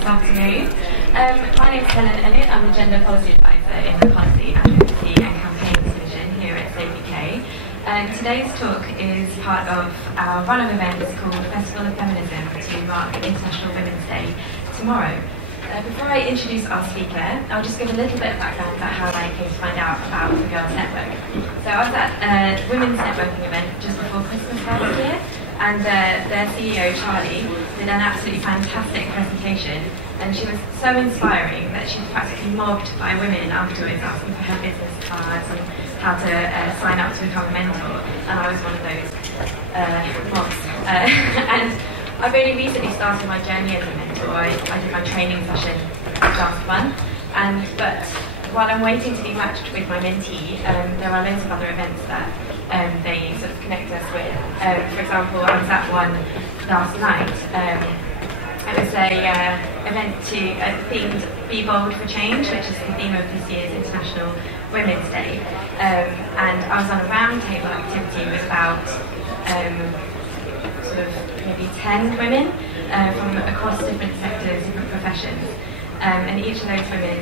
this afternoon. My name is Helen Elliott. I'm the Gender Policy Advisor in the Policy, Advocacy and Campaigns Division here at SAPK. Today's talk is part of our run-of events called Festival of Feminism to mark International Women's Day tomorrow. Before I introduce our speaker, I'll just give a little bit of background about how I came to find out about the Girls Network. So I was at a women's networking event just before Christmas last year, and their CEO, Charlie, did an absolutely fantastic presentation, and she was so inspiring that she was practically mobbed by women afterwards, asking for her business cards and how to sign up to become a mentor, and I was one of those mobs. And I've only recently started my journey as a mentor. I did my training session last month, but while I'm waiting to be matched with my mentee, there are loads of other events that they sort of connect us with. For example, I was at one last night. It was a event themed Be Bold for Change, which is the theme of this year's International Women's Day. And I was on a roundtable activity with about sort of maybe 10 women from across different sectors, different professions. And each of those women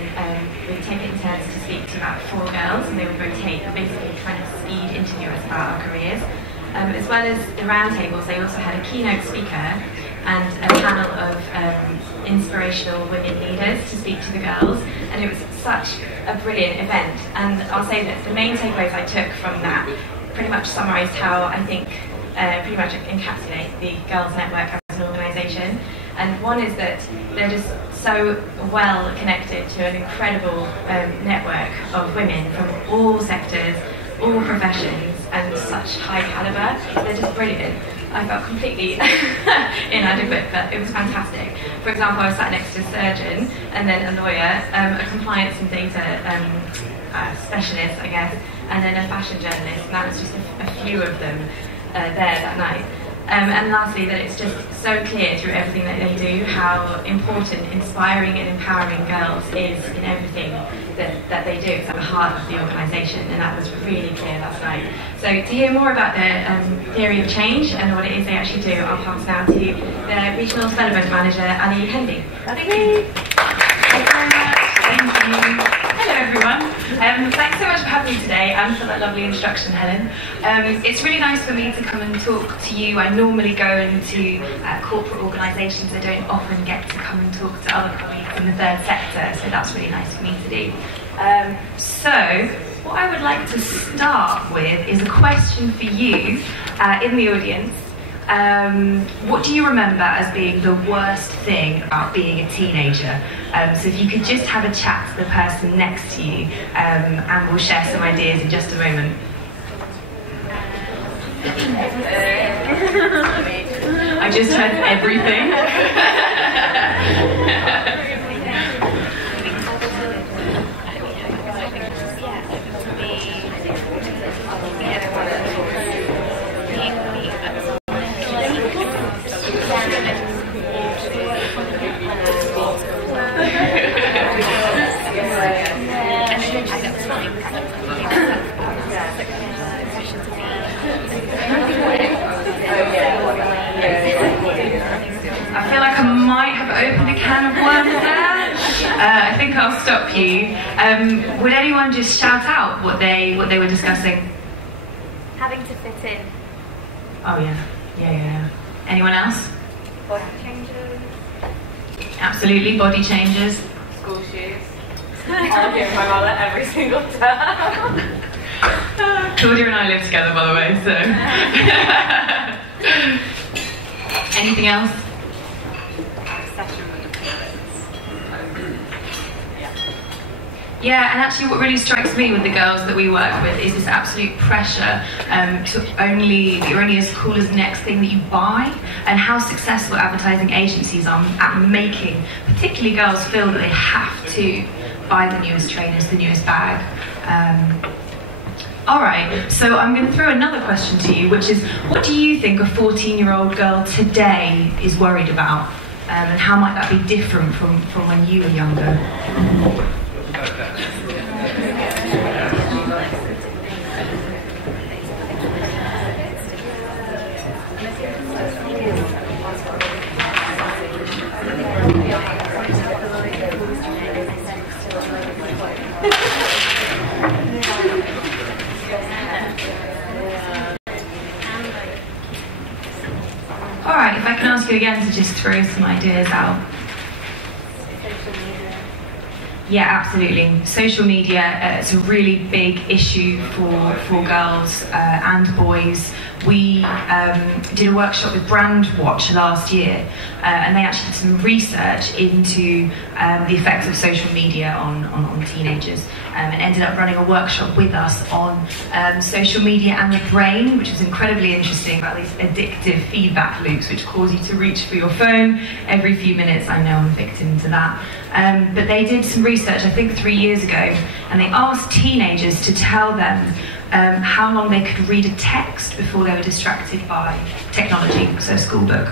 would take it in turns to speak to about 4 girls, and they would rotate, basically trying to speed interview us about our careers. As well as the roundtables, they also had a keynote speaker and a panel of inspirational women leaders to speak to the girls, and it was such a brilliant event. And I'll say that the main takeaways I took from that pretty much summarised how I think pretty much encapsulate the Girls Network as an organisation. And one is that they're just so well connected to an incredible network of women from all sectors, all professions, and such high calibre. They're just brilliant. I felt completely inadequate, but it was fantastic. For example, I was sat next to a surgeon, and then a lawyer, a compliance and data specialist, I guess, and then a fashion journalist, and that was just a few of them there that night. And lastly, that it's just so clear through everything that they do how important inspiring and empowering girls is in everything that they do. It's at the heart of the organisation, and that was really clear last night. So to hear more about the theory of change and what it is they actually do, I'll pass now to the Regional Development Manager, Hendy. Thank you. Thank you very much. Thank you. Hello everyone. Thanks so much for having me today and for that lovely introduction, Helen. It's really nice for me to come and talk to you. I normally go into corporate organisations. I don't often get to come and talk to other colleagues in the third sector, so that's really nice for me to do. So what I would like to start with is a question for you in the audience. What do you remember as being the worst thing about being a teenager? So if you could just have a chat to the person next to you, and we'll share some ideas in just a moment. I just heard everything. I feel like I might have opened a can of worms there. I think I'll stop you. Would anyone just shout out what they were discussing? Having to fit in. Oh yeah. Anyone else? Body changes. Absolutely, body changes. School shoes. Arguing with my mother every single time. Claudia and I live together, by the way, so. Anything else? Obsession with appearance. Yeah, and actually what really strikes me with the girls that we work with is this absolute pressure you're only as cool as the next thing that you buy, and how successful advertising agencies are at making particularly girls feel that they have to buy the newest trainers, the newest bag. Alright, so I'm going to throw another question to you, which is, what do you think a 14-year-old girl today is worried about? And how might that be different from when you were younger? going to just throw some ideas out. Social media. Yeah, absolutely. Social media, it's a really big issue for girls and boys. We did a workshop with Brandwatch last year, and they actually did some research into the effects of social media on teenagers, and ended up running a workshop with us on social media and the brain, which was incredibly interesting, about these addictive feedback loops which cause you to reach for your phone every few minutes. I know I'm a victim to that. But they did some research, I think 3 years ago, and they asked teenagers to tell them how long they could read a text before they were distracted by technology, so a school book.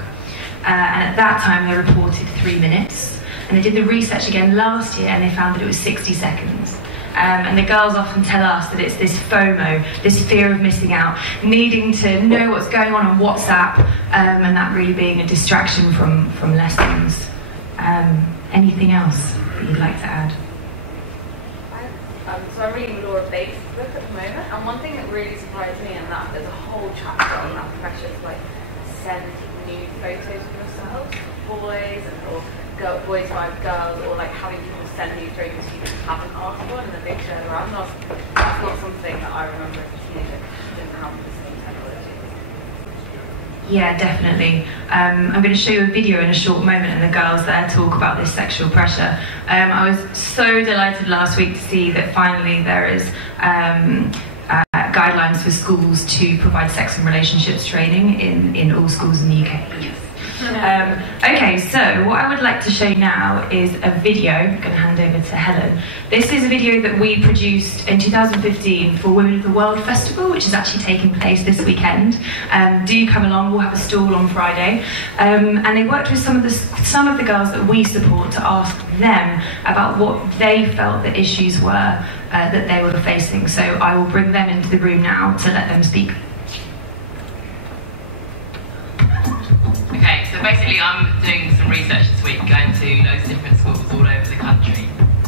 And at that time they reported 3 minutes. And they did the research again last year and they found that it was 60 seconds. And the girls often tell us that it's this FOMO, this fear of missing out, needing to know what's going on WhatsApp, and that really being a distraction from lessons. Anything else that you'd like to add? So I'm reading Laura Bates' book at the moment, and one thing that really surprised me in that, there's a whole chapter on that pressure to like send nude photos of yourselves, boys or boys who have girls, or like having people send nude photos you just haven't asked for and then they share around. That's not something that I remember as a teenager. Didn't have the same technology. Yeah, definitely. I'm going to show you a video in a short moment, and the girls there talk about this sexual pressure. I was so delighted last week to see that finally there is guidelines for schools to provide sex and relationships training in all schools in the UK. Okay, so what I would like to show you now is a video. I'm going to hand over to Helen. This is a video that we produced in 2015 for Women of the World Festival, which is actually taking place this weekend. Do come along, we'll have a stall on Friday. And they worked with some of the girls that we support to ask them about what they felt the issues were that they were facing. So I will bring them into the room now to let them speak. Okay, so basically I'm doing some research this week, going to loads of different schools all over the country.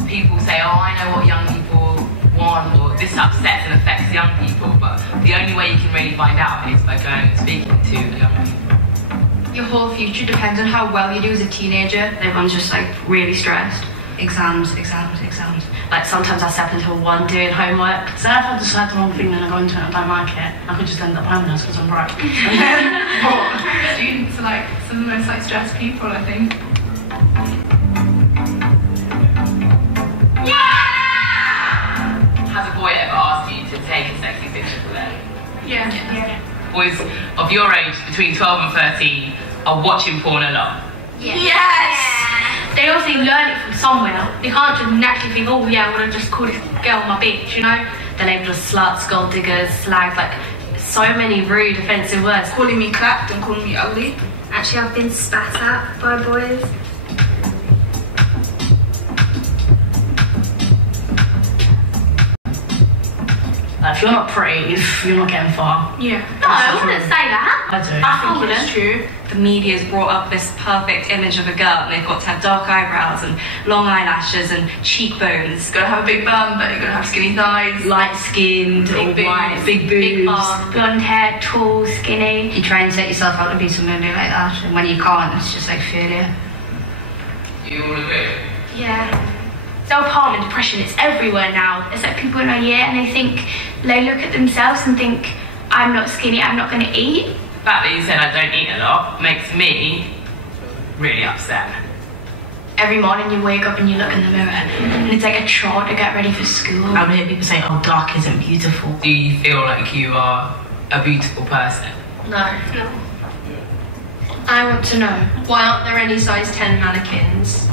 People say, oh, I know what young people want, or this upsets and affects young people, but the only way you can really find out is by going and speaking to young people. Your whole future depends on how well you do as a teenager. Everyone's just like really stressed. Exams. Like sometimes I step into one doing homework. So if I decide the wrong thing and I go into it and I don't like it, I could just end up homeless because I'm broke. Students are like some of the most like stressed people, I think. Has a boy ever asked you to take a sexy picture for them? Yeah. Boys of your age, between 12 and 13, are watching porn a lot. Yes! They obviously learn it from somewhere. They can't just naturally think, oh yeah, I want to just call this girl my bitch, you know? They're labelled as sluts, gold diggers, slags, like so many rude, offensive words. Calling me clapped and calling me ugly. Actually, I've been spat at by boys. If you're not pretty, you're not getting far. Yeah. No, I wouldn't say that. I think it's true. The media's brought up this perfect image of a girl, and they've got to have dark eyebrows and long eyelashes and cheekbones. Gotta have a big bum, but you're gonna have skinny thighs. Light-skinned, Big boobs. white, big boobs, Big bum. blonde hair, tall, skinny. You try and set yourself up to be somebody like that, and when you can't, it's just like failure. Do you all agree? Yeah. Self-harm and depression, it's everywhere now. It's like people in our year and they look at themselves and think, I'm not skinny, I'm not going to eat. The fact that you said I don't eat a lot makes me really upset. Every morning you wake up and you look in the mirror and it's like a chore to get ready for school. I would hear people say, oh, dark isn't beautiful. Do you feel like you are a beautiful person? No. I want to know, Why aren't there any size 10 mannequins?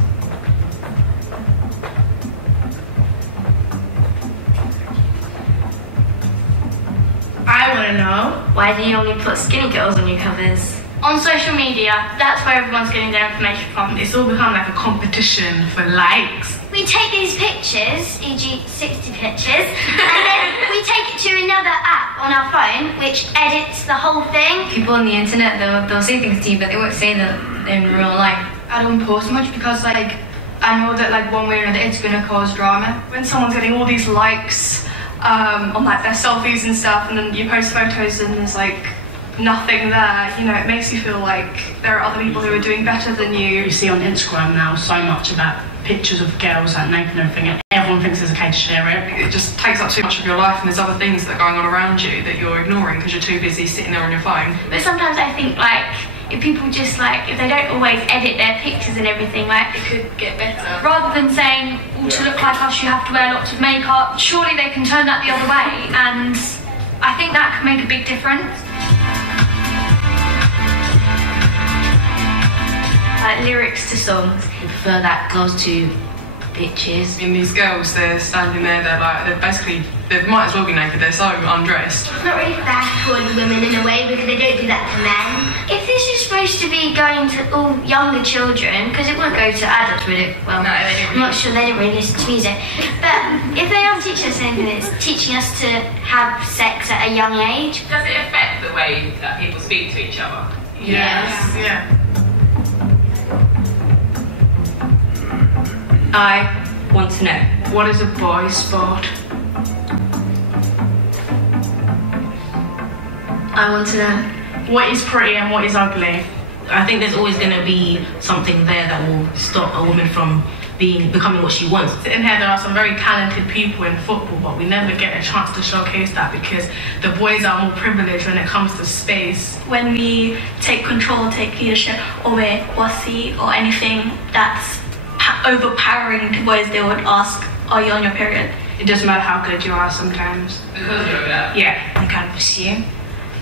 I want to know, why do you only put skinny girls on your covers? On social media, that's where everyone's getting their information from. It's all become like a competition for likes. We take these pictures, e.g. 60 pictures, and then we take it to another app on our phone, which edits the whole thing. People on the internet, they'll say things to you, but they won't say that in real life. I don't post much because like I know that like one way or another it's gonna cause drama. When someone's getting all these likes on like their selfies and stuff, and then you post photos and there's like nothing there, you know, it makes you feel like there are other people who are doing better than you. You see on Instagram now so much about pictures of girls like naked and everything, and everyone thinks it's okay to share it. It just takes up too much of your life, and there's other things that are going on around you that you're ignoring because you're too busy sitting there on your phone. But sometimes I think, like, if people just, like, if they don't always edit their pictures and everything, like, It could get better. rather than saying, well, to look like us you have to wear lots of makeup, surely they can turn that the other way, and I think that can make a big difference. Like lyrics to songs. I prefer that girls to bitches. And these girls, they're standing there, they might as well be naked, they're so undressed. It's not really fair toward women in a way because they don't do that to men. If this is supposed to be going to all younger children, because it won't go to adults, would it? Well, No, they don't I'm not sure, they don't really listen to music. But if they are teaching us anything, it's teaching us to have sex at a young age. Does it affect the way that people speak to each other? Yes. Yeah. I want to know. What is a boy sport? I want to know. What is pretty and what is ugly? I think there's always going to be something there that will stop a woman from becoming what she wants. In here there are some very talented people in football, but we never get a chance to showcase that because the boys are more privileged when it comes to space. When we take control, take leadership, or we're bossy or anything that's overpowering to boys, they would ask, are you on your period? It doesn't matter how good you are sometimes. Because you're that. Yeah. They kind of pursue.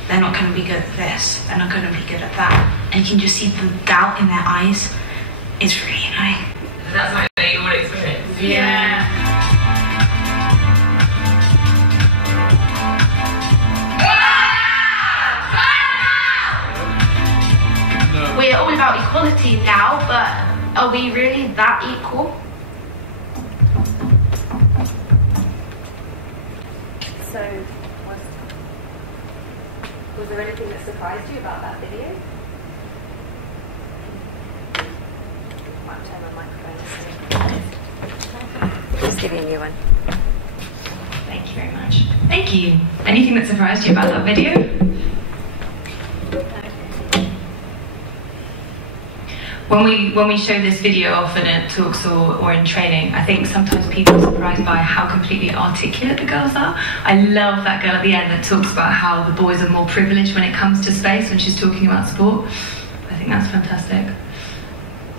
They're not going to be good at this. They're not going to be good at that. And you can just see the doubt in their eyes. It's really annoying. That's something that you would experience. Yeah. We're all about equality now, but are we really that equal? So, was there anything that surprised you about that video? Might turn my microphone. Just giving you one. Thank you very much. Thank you. Anything that surprised you about that video? When we show this video often at talks or in training, I think sometimes people are surprised by how completely articulate the girls are. I love that girl at the end that talks about how the boys are more privileged when it comes to space when she's talking about sport. I think that's fantastic.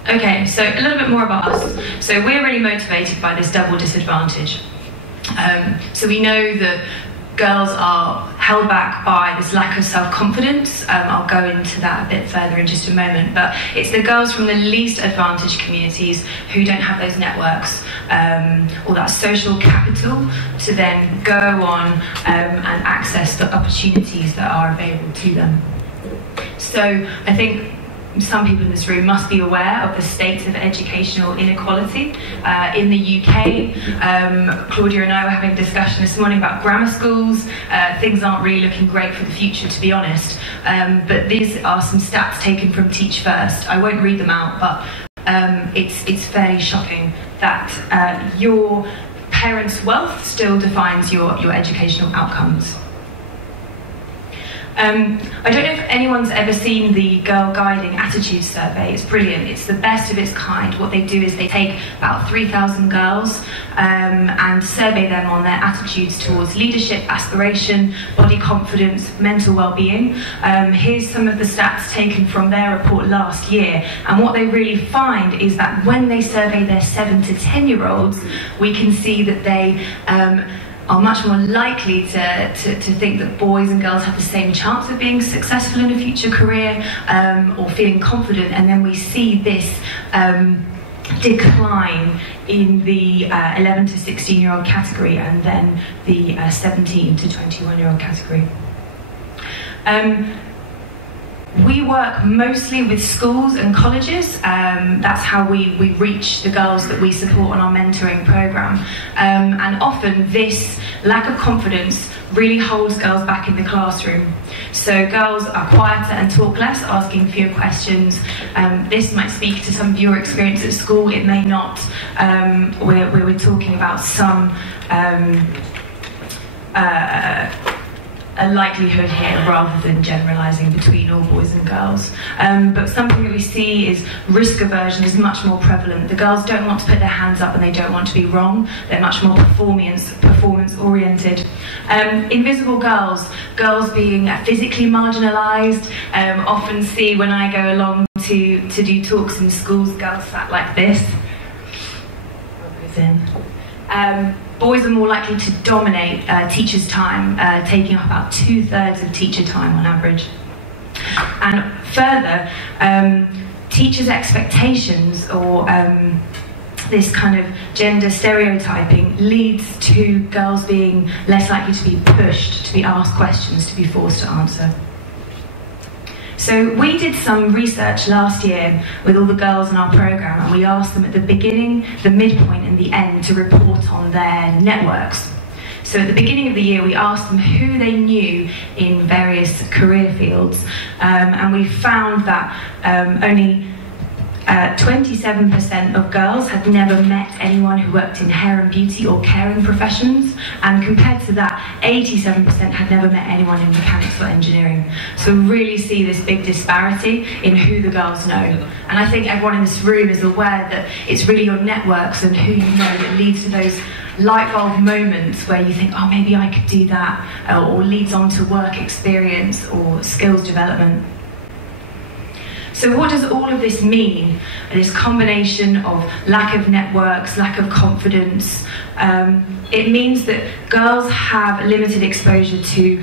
Okay, so a little bit more about us. So we're really motivated by this double disadvantage. So we know that girls are held back by this lack of self-confidence. I'll go into that a bit further in just a moment, but it's the girls from the least advantaged communities who don't have those networks or that social capital to then go on and access the opportunities that are available to them. So I think some people in this room must be aware of the state of educational inequality in the UK. Claudia and I were having a discussion this morning about grammar schools. Things aren't really looking great for the future, to be honest. But these are some stats taken from Teach First. I won't read them out, but it's fairly shocking that your parents' wealth still defines your educational outcomes. I don't know if anyone's ever seen the Girl Guiding Attitude Survey. It's brilliant. It's the best of its kind. What they do is they take about 3,000 girls and survey them on their attitudes towards leadership, aspiration, body confidence, mental well-being. Here's some of the stats taken from their report last year. And what they really find is that when they survey their 7 to 10-year-olds, we can see that they are much more likely to think that boys and girls have the same chance of being successful in a future career or feeling confident, and then we see this decline in the 11 to 16-year-old category and then the 17 to 21-year-old category. We work mostly with schools and colleges. That's how we reach the girls that we support on our mentoring program. And often this lack of confidence really holds girls back in the classroom. So girls are quieter and talk less, asking fewer questions. This might speak to some of your experience at school, it may not. Where we're talking about some a likelihood here rather than generalising between all boys and girls. But something that we see is risk aversion is much more prevalent. The girls don't want to put their hands up and they don't want to be wrong. They're much more performance oriented. Invisible girls being physically marginalised, often see when I go along to do talks in schools, girls sat like this. Boys are more likely to dominate teachers' time, taking up about 2/3 of teacher time on average. And further, teachers' expectations or this kind of gender stereotyping leads to girls being less likely to be pushed, to be asked questions, to be forced to answer. So we did some research last year with all the girls in our programme, and we asked them at the beginning, the midpoint and the end to report on their networks. So at the beginning of the year we asked them who they knew in various career fields, and we found that only 27% of girls had never met anyone who worked in hair and beauty or caring professions, and compared to that, 87% had never met anyone in mechanics or engineering. So we really see this big disparity in who the girls know. And I think everyone in this room is aware that it's really your networks and who you know that leads to those light bulb moments where you think, oh, maybe I could do that, or leads on to work experience or skills development. So what does all of this mean? This combination of lack of networks, lack of confidence. It means that girls have limited exposure to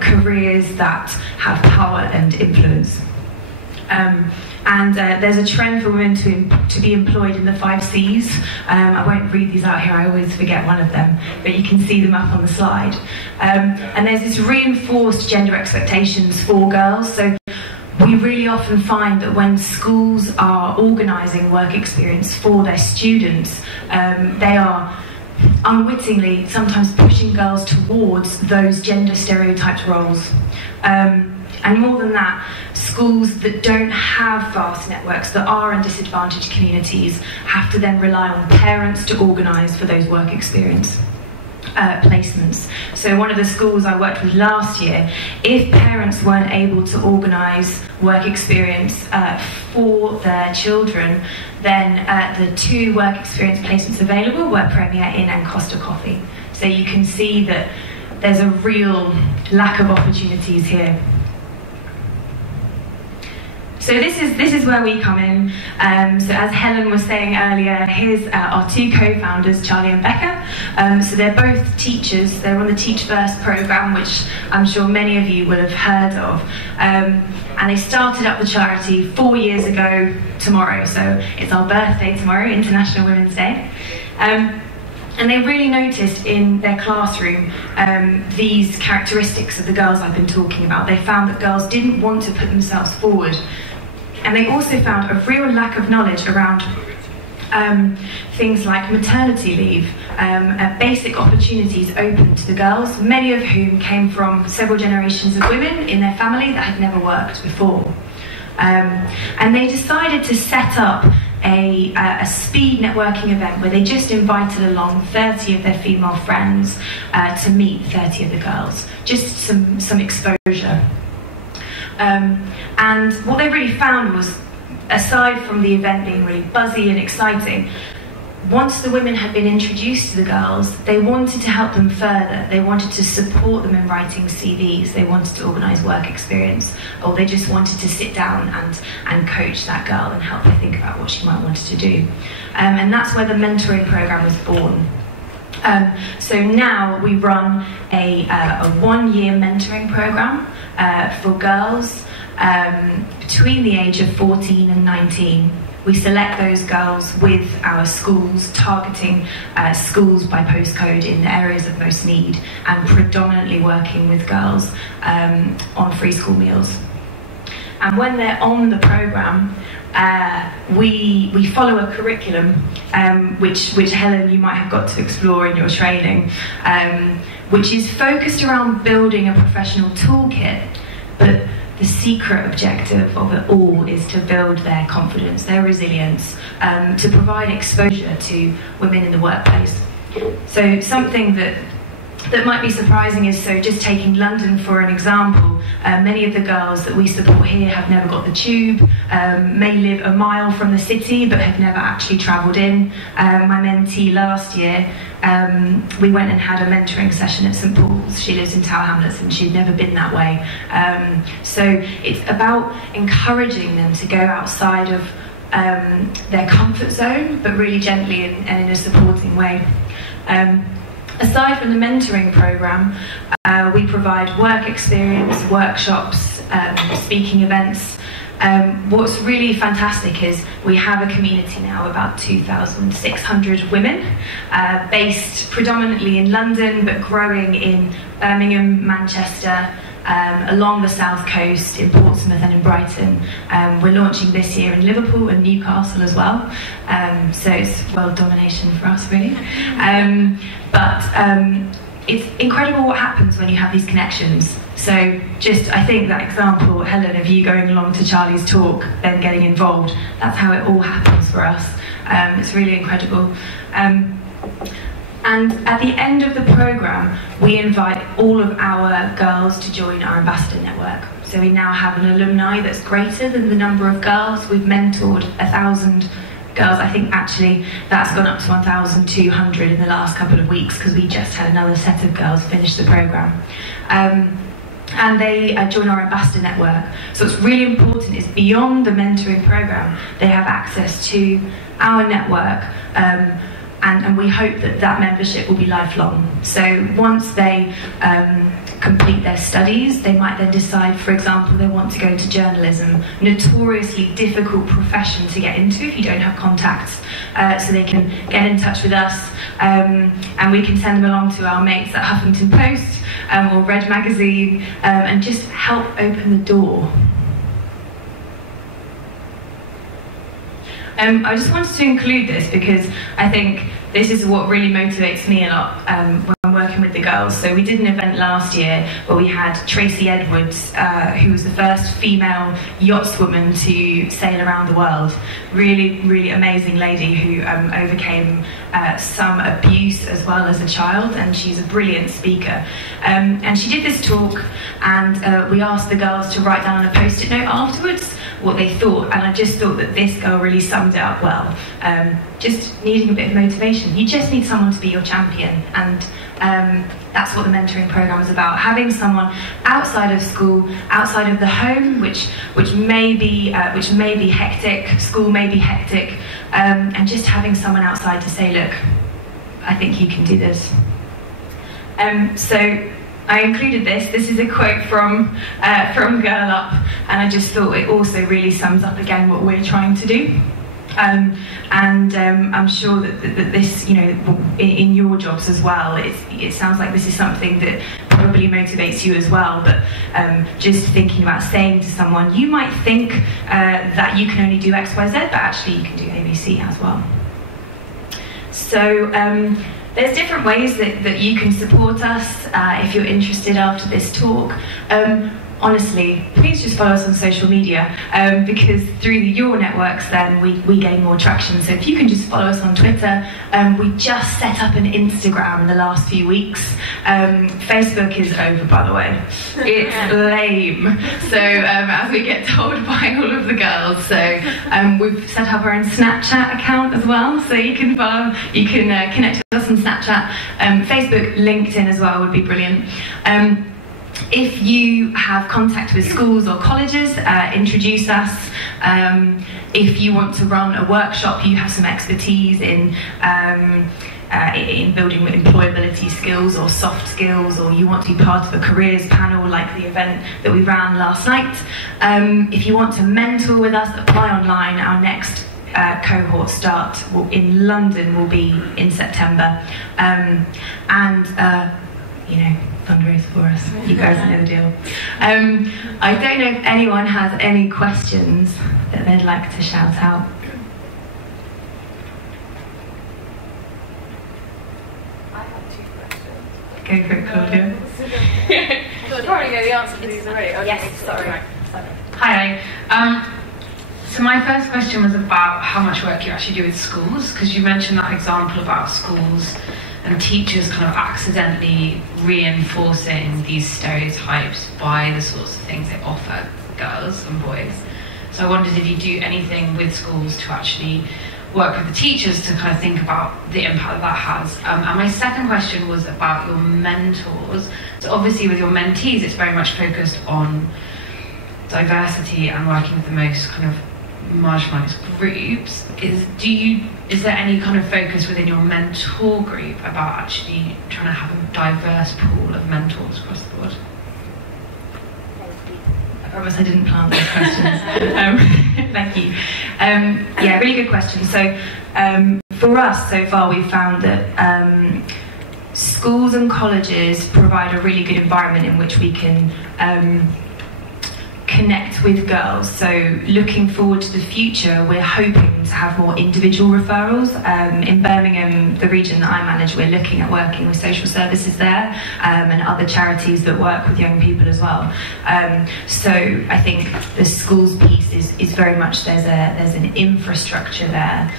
careers that have power and influence. There's a trend for women to be employed in the 5 C's. I won't read these out here, I always forget one of them, but you can see them up on the slide. And there's this reinforced gender expectations for girls. So we really often find that when schools are organising work experience for their students, they are unwittingly sometimes pushing girls towards those gender stereotyped roles. And more than that, schools that don't have vast networks, that are in disadvantaged communities, have to then rely on parents to organise for those work experience placements. So one of the schools I worked with last year, if parents weren't able to organise work experience for their children, then the 2 work experience placements available were Premier Inn and Costa Coffee. So you can see that there's a real lack of opportunities here. So this is where we come in. So as Helen was saying earlier, here's our 2 co-founders, Charlie and Becca. So they're both teachers. They're on the Teach First programme, which I'm sure many of you will have heard of. And they started up the charity 4 years ago tomorrow. So it's our birthday tomorrow, International Women's Day. And they really noticed in their classroom these characteristics of the girls I've been talking about. They found that girls didn't want to put themselves forward. And they also found a real lack of knowledge around things like maternity leave, basic opportunities open to the girls, many of whom came from several generations of women in their family that had never worked before. And they decided to set up a speed networking event where they just invited along 30 of their female friends to meet 30 of the girls, just some exposure. And what they really found was, aside from the event being really buzzy and exciting, once the women had been introduced to the girls, they wanted to help them further. They wanted to support them in writing CVs. They wanted to organise work experience, or they just wanted to sit down and coach that girl and help her think about what she might want to do. And that's where the mentoring programme was born. So now we run a 1-year mentoring programme for girls between the age of 14 and 19. We select those girls with our schools, targeting schools by postcode in the areas of most need, and predominantly working with girls on free school meals. And when they're on the programme, we follow a curriculum, which Helen, you might have got to explore in your training, which is focused around building a professional toolkit, but the secret objective of it all is to build their confidence, their resilience, to provide exposure to women in the workplace. So something that that might be surprising is, so just taking London for an example, many of the girls that we support here have never got the tube, may live a mile from the city but have never actually travelled in. My mentee last year, we went and had a mentoring session at St Paul's. She lives in Tower Hamlets and she'd never been that way. So it's about encouraging them to go outside of their comfort zone, but really gently and in a supporting way. Aside from the mentoring programme, we provide work experience, workshops, speaking events. What's really fantastic is we have a community now of about 2,600 women, based predominantly in London, but growing in Birmingham, Manchester, along the south coast, in Portsmouth and in Brighton. We're launching this year in Liverpool and Newcastle as well, so it's world domination for us really. But it's incredible what happens when you have these connections. So just, I think that example, Helen, of you going along to Charlie's talk, then getting involved, that's how it all happens for us. It's really incredible. And at the end of the programme, we invite all of our girls to join our ambassador network. So we now have an alumni that's greater than the number of girls. We've mentored 1,000 girls. I think actually that's gone up to 1,200 in the last couple of weeks, because we just had another set of girls finish the programme. And they join our ambassador network. So what's really important is, beyond the mentoring programme, they have access to our network, and we hope that that membership will be lifelong. So once they complete their studies, they might then decide, for example, they want to go into journalism, notoriously difficult profession to get into if you don't have contacts, so they can get in touch with us, and we can send them along to our mates at Huffington Post or Red Magazine, and just help open the door. I just wanted to include this because I think this is what really motivates me a lot when I'm working with the girls. So we did an event last year where we had Tracy Edwards, who was the first female yachtswoman to sail around the world. Really, really amazing lady who overcame some abuse as well as a child, and she's a brilliant speaker. And she did this talk, and we asked the girls to write down on a post-it note afterwards what they thought, and I just thought that this girl really summed it up well. Just needing a bit of motivation. You just need someone to be your champion, and that's what the mentoring programme is about. Having someone outside of school, outside of the home, which may be hectic. School may be hectic, and just having someone outside to say, look, I think you can do this. So I included this. This is a quote from Girl Up, and I just thought it also really sums up again what we're trying to do. I'm sure that this, you know, in your jobs as well, it sounds like this is something that probably motivates you as well. But just thinking about saying to someone, you might think that you can only do X, Y, Z, but actually you can do A, B, C as well. So there's different ways that you can support us if you're interested after this talk. Honestly, please just follow us on social media, because through your networks then we gain more traction. So if you can just follow us on Twitter. We just set up an Instagram in the last few weeks. Facebook is over, by the way. It's lame. So as we get told by all of the girls, so we've set up our own Snapchat account as well, so you can connect with us on Snapchat. Facebook, LinkedIn as well would be brilliant. If you have contact with schools or colleges, introduce us. If you want to run a workshop, you have some expertise in building employability skills or soft skills, or you want to be part of a careers panel like the event that we ran last night. If you want to mentor with us, apply online. Our next cohort start in London will be in September. You know, fundraise for us. You guys know the deal. I don't know if anyone has any questions that they'd like to shout out. I have 2 questions. Go for it, Claudia. You'll probably know the answer to these already. Okay, Yes, sorry. Hi. So my first question was about how much work you actually do with schools, because you mentioned that example about schools and teachers kind of accidentally reinforcing these stereotypes by the sorts of things they offer girls and boys. So I wondered if you do anything with schools to actually work with the teachers to kind of think about the impact that has. And my second question was about your mentors. So obviously with your mentees, it's very much focused on diversity and working with the most kind of marginalised groups. Is there any kind of focus within your mentor group about actually trying to have a diverse pool of mentors across the board? I promise I didn't plant those questions. Thank you. Yeah, really good question. So for us so far we've found that schools and colleges provide a really good environment in which we can connect with girls. So looking forward to the future, we're hoping to have more individual referrals. In Birmingham, the region that I manage, we're looking at working with social services there and other charities that work with young people as well. So I think the schools piece is very much, there's an infrastructure there.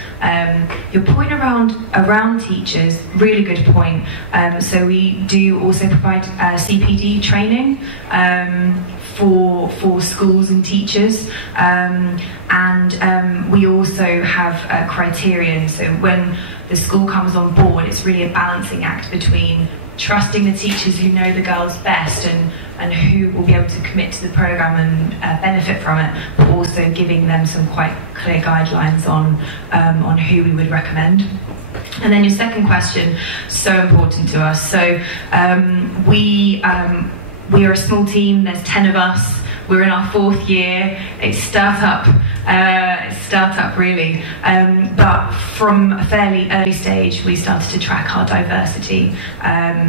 Your point around teachers, really good point. So we do also provide CPD training for schools and teachers, and we also have a criterion. So when the school comes on board, it's really a balancing act between trusting the teachers who know the girls best and who will be able to commit to the programme and benefit from it, but also giving them some quite clear guidelines on who we would recommend. And then your second question, so important to us. So we are a small team, there's 10 of us, we're in our 4th year, it's startup really, but from a fairly early stage we started to track our diversity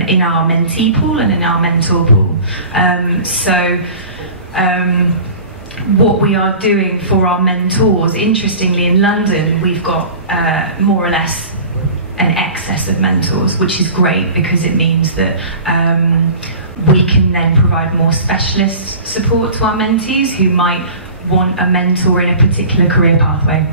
in our mentee pool and in our mentor pool. What we are doing for our mentors, interestingly in London we've got more or less an excess of mentors, which is great because it means that we can then provide more specialist support to our mentees who might want a mentor in a particular career pathway.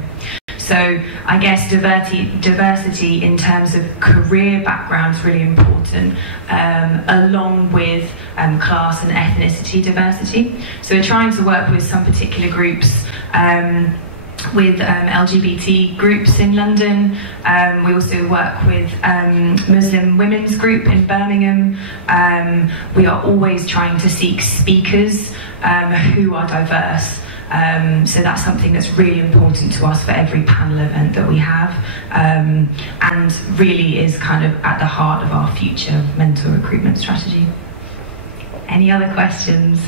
So I guess diversity in terms of career background is really important, along with class and ethnicity diversity. So we're trying to work with some particular groups, with LGBT groups in London. We also work with Muslim women's group in Birmingham. We are always trying to seek speakers who are diverse. So that's something that's really important to us for every panel event that we have, and really is kind of at the heart of our future mentor recruitment strategy. Any other questions?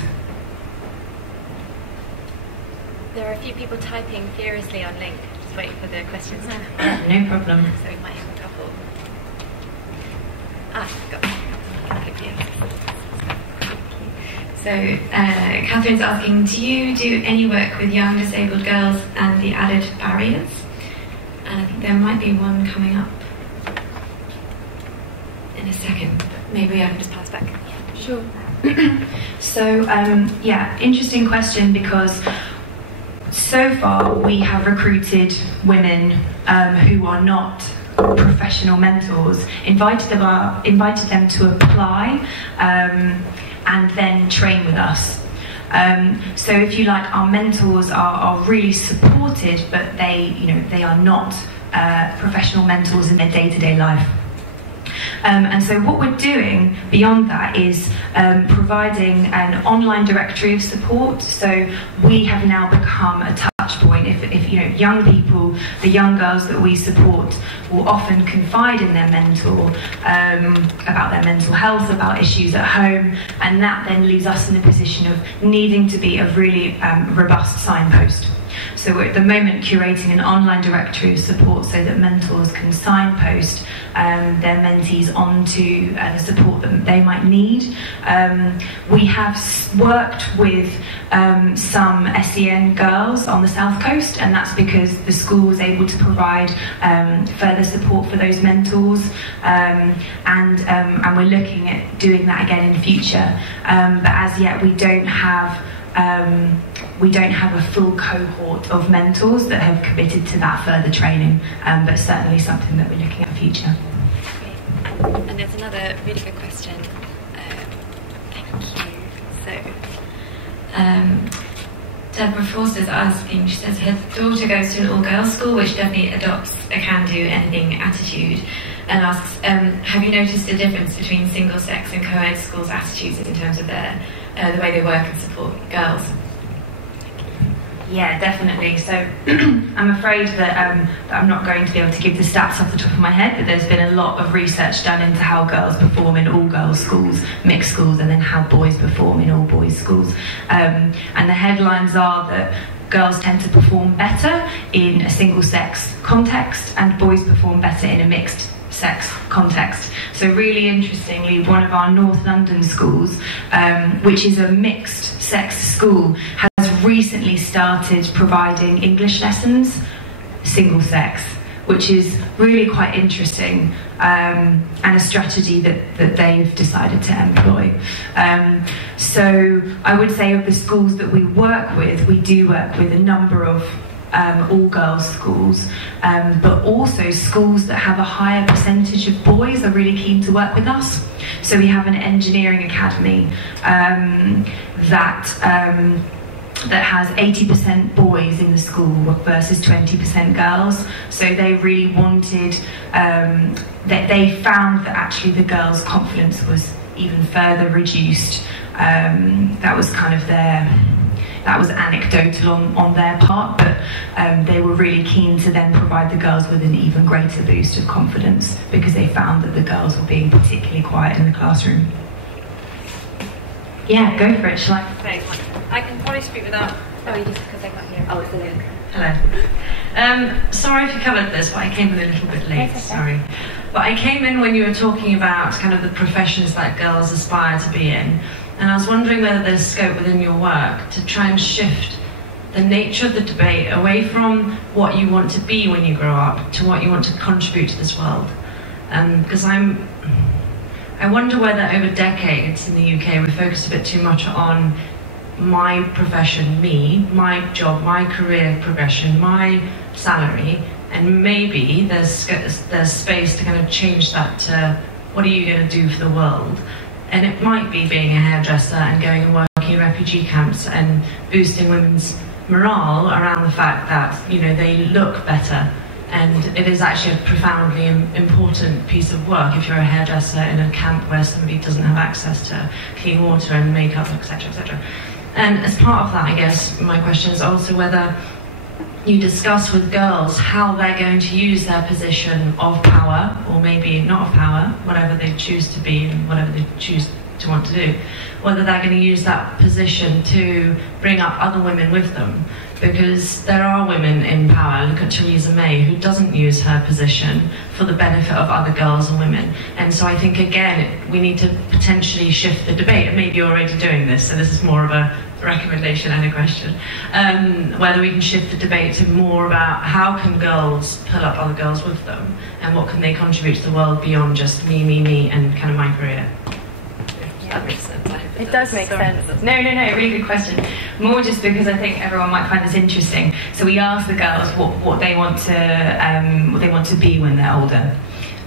There are a few people typing furiously on link, just waiting for the questions to come. No problem. So we might have a couple. So Catherine's asking, do you do any work with young disabled girls and the added barriers? And I think there might be one coming up in a second, but maybe I can just pass back. Sure. So yeah, interesting question, because so far we have recruited women who are not professional mentors, invited them to apply and then train with us. So if you like, our mentors are really supported, but they are not professional mentors in their day-to-day life. And so what we're doing beyond that is providing an online directory of support. So we have now become a touch point. If young people, the young girls that we support, will often confide in their mentor about their mental health, about issues at home, and that then leaves us in a position of needing to be a really robust signpost. So we're at the moment curating an online directory of support so that mentors can signpost their mentees onto the support that they might need. We have worked with some SEN girls on the South Coast, and that's because the school was able to provide further support for those mentors, and we're looking at doing that again in future. But as yet we don't have a full cohort of mentors that have committed to that further training, but certainly something that we're looking at in the future. And there's another really good question. Thank you. So, Deborah Forster's asking, she says her daughter goes to an all-girls school which definitely adopts a can-do-anything attitude, and asks, have you noticed a difference between single-sex and co-ed schools' attitudes in terms of their the way they work and support girls? Yeah, definitely. So I'm afraid that I'm not going to be able to give the stats off the top of my head, but there's been a lot of research done into how girls perform in all girls schools, mixed schools, and then how boys perform in all boys schools. And the headlines are that girls tend to perform better in a single-sex context and boys perform better in a mixed sex context. So really interestingly, one of our North London schools, which is a mixed sex school, has recently started providing English lessons single sex, which is really quite interesting, and a strategy that they've decided to employ. So I would say of the schools that we work with, we do work with a number of all-girls schools, but also schools that have a higher percentage of boys are really keen to work with us. So we have an engineering academy that has 80% boys in the school versus 20% girls. So they really wanted, they found that actually the girls' confidence was even further reduced. That was kind of that was anecdotal on their part, but they were really keen to then provide the girls with an even greater boost of confidence because they found that the girls were being particularly quiet in the classroom. Yeah, go for it, shall I? I can probably speak without... Oh, you just because I got here. Oh, it's the link. Hello. Sorry if you covered this, but I came in a little bit late, sorry. But I came in when you were talking about kind of the professions that girls aspire to be in, and I was wondering whether there's scope within your work to try and shift the nature of the debate away from what you want to be when you grow up to what you want to contribute to this world. Because I wonder whether over decades in the UK we focused a bit too much on my profession, me, my job, my career progression, my salary, and maybe there's space to kind of change that to what are you going to do for the world. And it might be being a hairdresser and going and working in refugee camps and boosting women's morale around the fact that, you know, they look better. And it is actually a profoundly important piece of work if you're a hairdresser in a camp where somebody doesn't have access to clean water and makeup, etc., etc. And as part of that, I guess, my question is also whether you discuss with girls how they're going to use their position of power, or maybe not of power, whatever they choose to be and whatever they choose to want to do, whether they're going to use that position to bring up other women with them. Because there are women in power, look at Theresa May, who doesn't use her position for the benefit of other girls and women. And so I think, again, we need to potentially shift the debate, and maybe you're already doing this, so this is more of a recommendation and a question, whether we can shift the debate to more about how can girls pull up other girls with them, and what can they contribute to the world beyond just me, and kind of my career. That makes sense. It does make sense. No, really good question. More just because I think everyone might find this interesting. So we asked the girls what they want to be when they're older.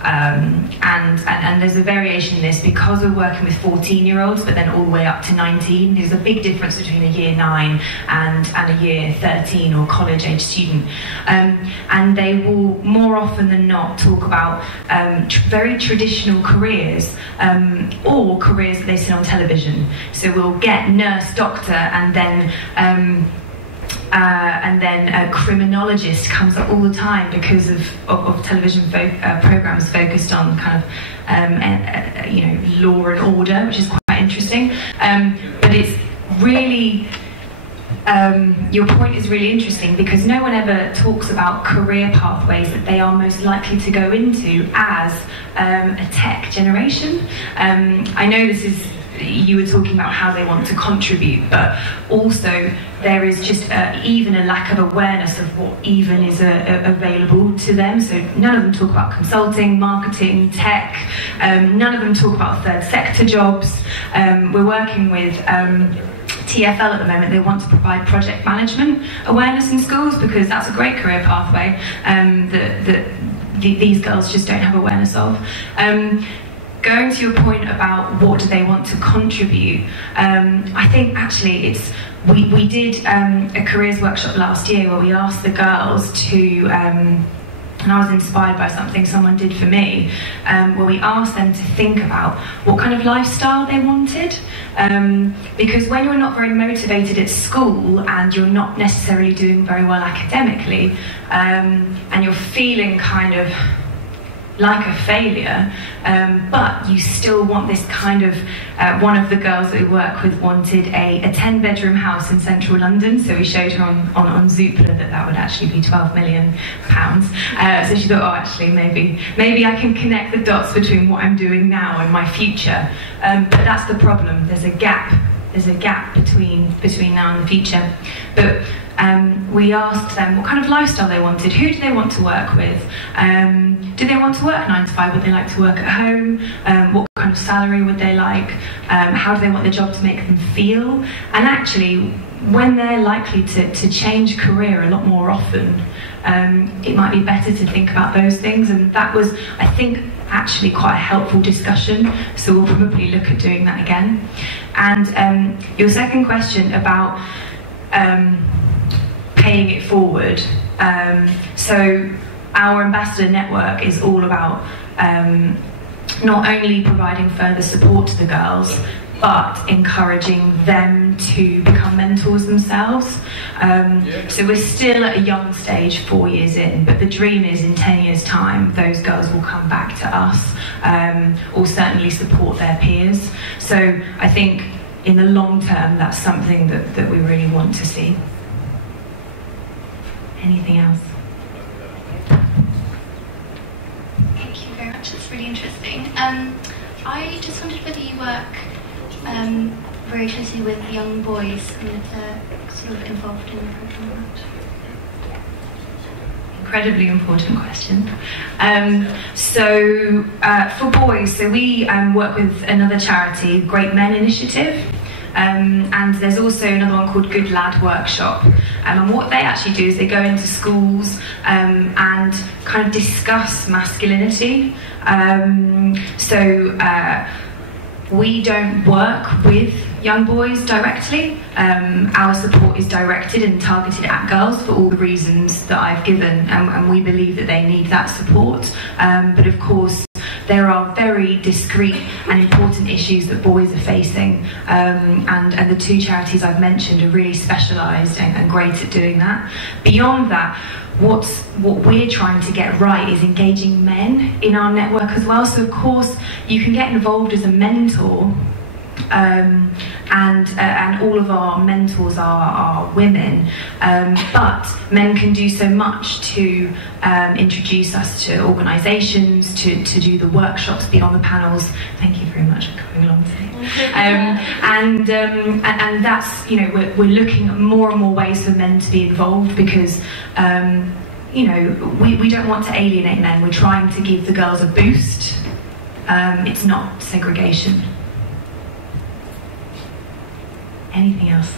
And there's a variation in this because we're working with 14-year-olds, but then all the way up to 19. There's a big difference between a year 9 and a year 13 or college-age student. And they will more often than not talk about very traditional careers or careers that they see on television. So we'll get nurse, doctor, and then a criminologist comes up all the time because of television programs focused on kind of law and order, which is quite interesting. But it's really your point is really interesting because no one ever talks about career pathways that they are most likely to go into as a tech generation. I know this is. You were talking about how they want to contribute, but also there is just even a lack of awareness of what even is available to them. So none of them talk about consulting, marketing, tech. None of them talk about third sector jobs. We're working with TfL at the moment. They want to provide project management awareness in schools because that's a great career pathway that these girls just don't have awareness of. Going to your point about what do they want to contribute, I think actually we did a careers workshop last year where we asked the girls to, and I was inspired by something someone did for me, where we asked them to think about what kind of lifestyle they wanted. Because when you're not very motivated at school and you're not necessarily doing very well academically, and you're feeling kind of like a failure, but you still want this kind of, one of the girls that we work with wanted a 10-bedroom house in central London, so we showed her on Zoopla that would actually be £12 million. So she thought, oh, actually maybe I can connect the dots between what I'm doing now and my future. But that's the problem. There's a gap between now and the future. But we asked them what kind of lifestyle they wanted. Who do they want to work with? Do they want to work 9 to 5? Would they like to work at home? What kind of salary would they like? How do they want the job to make them feel? And actually, when they're likely to change career a lot more often, it might be better to think about those things. And that was, I think, actually quite a helpful discussion. So we'll probably look at doing that again. And your second question about paying it forward. So our ambassador network is all about not only providing further support to the girls, but encouraging them to become mentors themselves. So we're still at a young stage, 4 years in, but the dream is in 10 years' time, those girls will come back to us, or certainly support their peers. So I think in the long term, that's something that we really want to see. Anything else? Thank you very much, that's really interesting. I just wondered whether you work very closely with young boys and if they're sort of involved in the program. Incredibly important question. So for boys, so we work with another charity, Great Men Initiative. And there's also another one called Good Lad Workshop. And what they actually do is they go into schools and kind of discuss masculinity. We don't work with young boys directly. Our support is directed and targeted at girls for all the reasons that I've given, and we believe that they need that support. But of course, there are very discrete and important issues that boys are facing, and the two charities I've mentioned are really specialised and great at doing that. Beyond that, what we're trying to get right is engaging men in our network as well. So of course you can get involved as a mentor, and all of our mentors are women, but men can do so much to introduce us to organisations, to do the workshops beyond the panels. Thank you very much for coming along today. And that's, you know, we're looking at more and more ways for men to be involved, because you know, we don't want to alienate men. We're trying to give the girls a boost. It's not segregation. Anything else?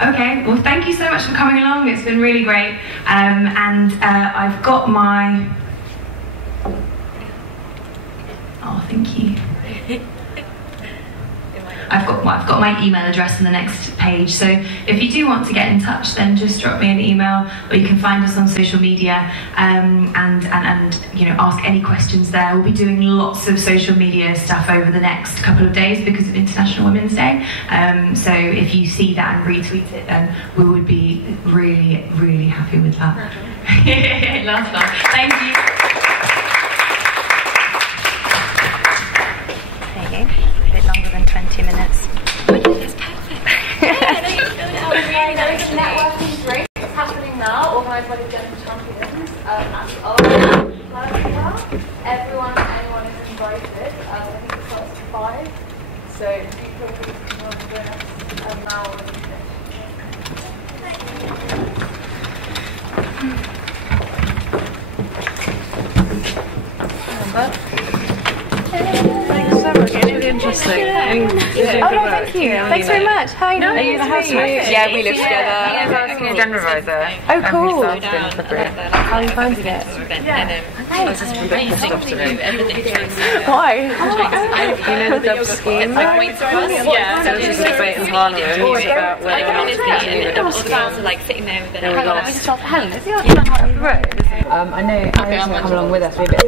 Okay, well, thank you so much for coming along. It's been really great. I've got my... Oh, thank you. I've got my email address on the next page, so if you do want to get in touch, then just drop me an email, or you can find us on social media, and you know, ask any questions there. We'll be doing lots of social media stuff over the next couple of days because of International Women's Day, so if you see that and retweet it, then we would be really, really happy with that. Last one. Thank you. There you go. A bit longer than 20 minutes. It's perfect. There is a networking break that's happening now, organised by the Gender Champions at the Alison Plaza. Anyone is invited. I think it starts at 5. So do feel free to come and join us now when we Thanks so much. It's really interesting. Oh, no, thank you. Thanks very much. Hi, are you the housemate? Yeah, we live together. second year gender advisor. Oh, cool. How are you finding it? It's just ridiculous stuff to do. Why? You know the double scheme? Yeah. So it's just a debate in Parliament about whether or not to continue the double scheme. Like sitting there with Then we lost. Helen, is yours on the road? I know Alison come along with us. We're a bit